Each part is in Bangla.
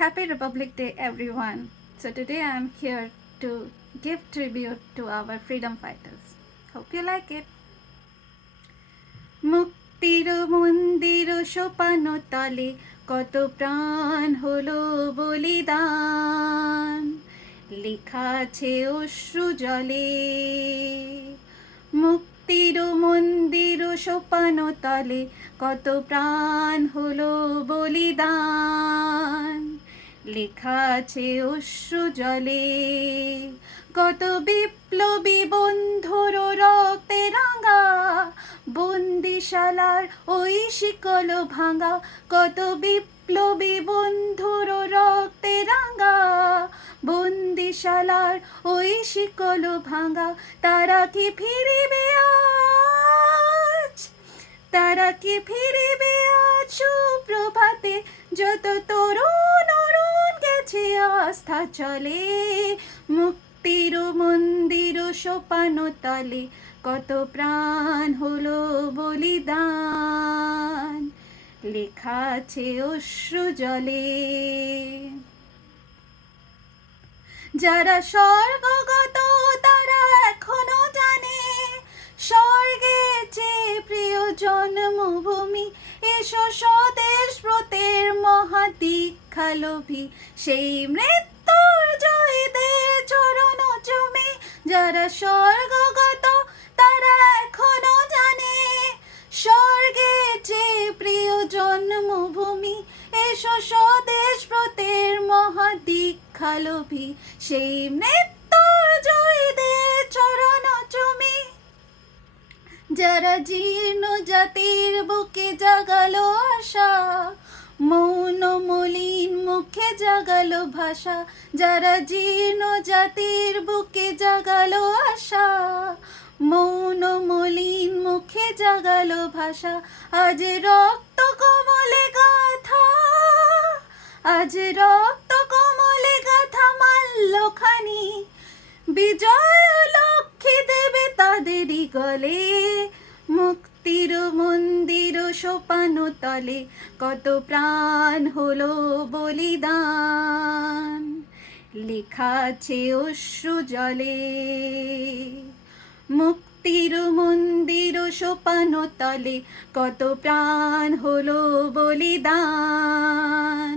Happy Republic Day, everyone. So, today I am here to give tribute to our freedom fighters. Hope you like it. মুক্তির মন্দির সোপানো তলে কত প্রাণ হলো বলিদান, লেখা আছে অশ্রু জলে। মুক্তির মন্দির সোপানো তলে কত প্রাণ হলো বলিদান, লেখা আছে অশ্রু জলে। কত বিপ্লবী বন্ধুর রক্তে রাঙা বন্দিশালার ওই শিকল ভাঙা, কত বিপ্লবী বন্ধুর রক্তে রাঙা বন্দিশালার ওই শিকল ভাঙা। তারা কি ফিরিবে আজ, তারা কি ফিরিবে আজ সুপ্রভাতে, যত তরুণ অরুণ গেছে আস্থা চলে। মুক্তির মন্দির সোপানো তলে কত প্রাণ হলো বলিদান, লেখা আছে অশ্রু জলে। যারা স্বর্গগত তারা এখনো জানে, স্বর্গে যে প্রিয় জন্মভূমি। এসো স্বদেশ ব্রতের মহাদীক্ষালোভী, সেই মৃত্যুর জয় দে চরণ চুমে। যারা স্বর্গগত তারা এখনো জানে, স্বর্গে যে প্রিয় জন্মভূমি। এসো স্বদেশ ব্রতের মহাদীক্ষালোভী, সেই মৃত্যুর জয় দে চরণ চুমে। যারা জীর্ণ জাতির বুকে জাগালো আশা, মৌন মলিন মুখে জাগালো ভাষা। যারা জীর্ণ জাতির বুকে জাগালো আশা, মৌন মলিন মুখে জাগালো ভাষা। আজ রক্ত কমলে গাথা, আজ রক্ত কমলে গাথা মাল্যখানি, বিজয় লক্ষ্মী দেবে তাদেরই গলে। মুক্তির মন্দির সোপানো তলে কত প্রাণ হলো বলিদান, লেখা আছে অশ্রু জলে। মুক্তির মন্দির সোপানো তলে কত প্রাণ হলো বলিদান,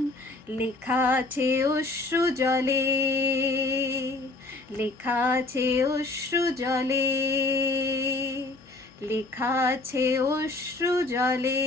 লেখা আছে অশ্রু জলে, লেখা আছে অশ্রু জলে, লেখা আছে অশ্রু জলে।